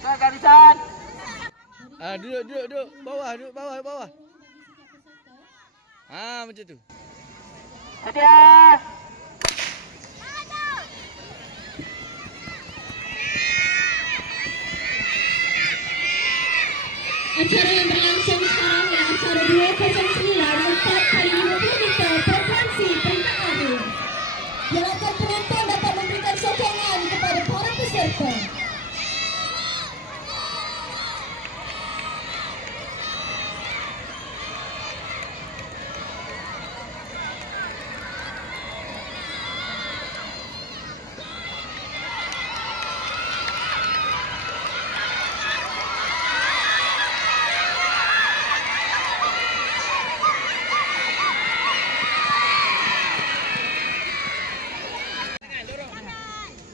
Ke garisan. Duduk bawah, duduk bawah. Macam tu. Sedia. Acara yang berlangsung sekarang ialah acara 209 4 x 50 meter frekuensi peringkat akhir. Diharapkan penonton dapat memberikan sokongan kepada para peserta.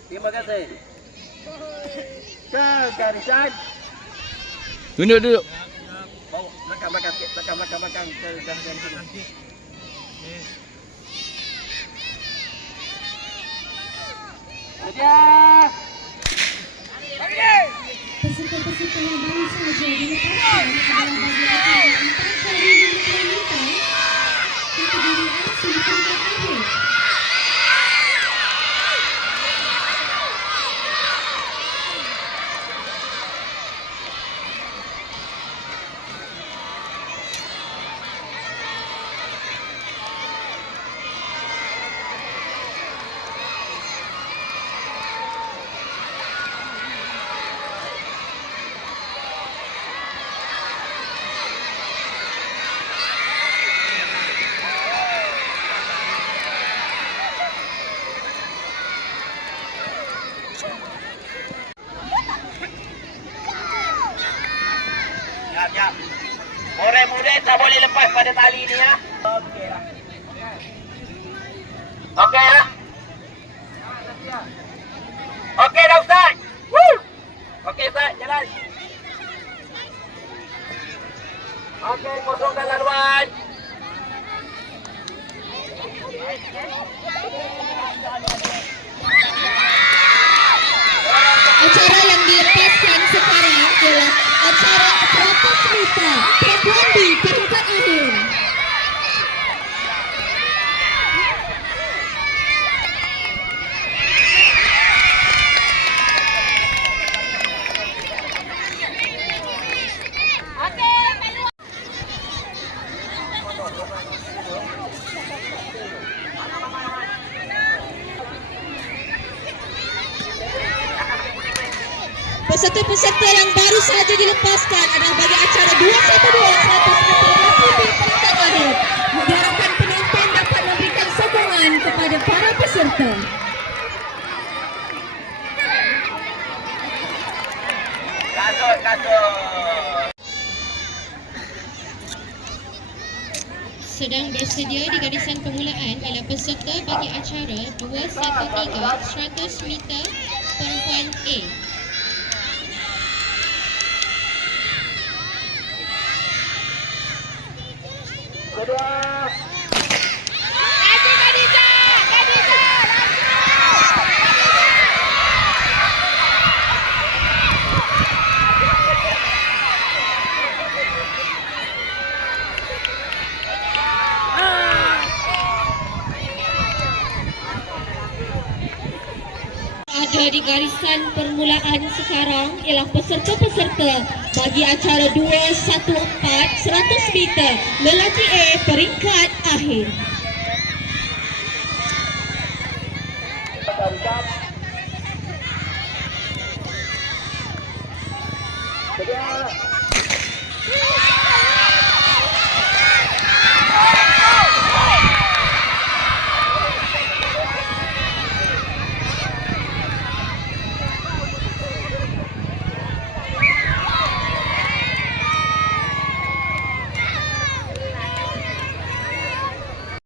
Terima kasih. Ke garisan. Duduk. Bawa belakang sikit, belakang ke garisan sini. Sedia. Peserta-peserta yang baru saja dilepaskan adalah bagi acara 4 x 50 meter kategori LC peringkat akhir. Siap. Murid-murid tak boleh lepas pada tali ni ya. Okey lah. Okey ya. Okey dah Ustaz. Woo. Okey Ustaz, jalan. Okey, kosongkan laluan. Acara yang dilepaskan sekarang ialah acara 100 meter taekwondo peringkat akhir. Peserta-peserta yang baru saja dilepaskan adalah bagi acara 212 100 meter putih peringkat akhir. Diharapkan penonton dapat memberikan sokongan kepada para peserta. Kasut. Sedang bersedia di garisan permulaan ialah peserta bagi acara 213 100 meter perempuan A. Kedua. Ada di garisan permulaan sekarang ialah peserta-peserta bagi acara 214 100 meter lelaki A peringkat akhir.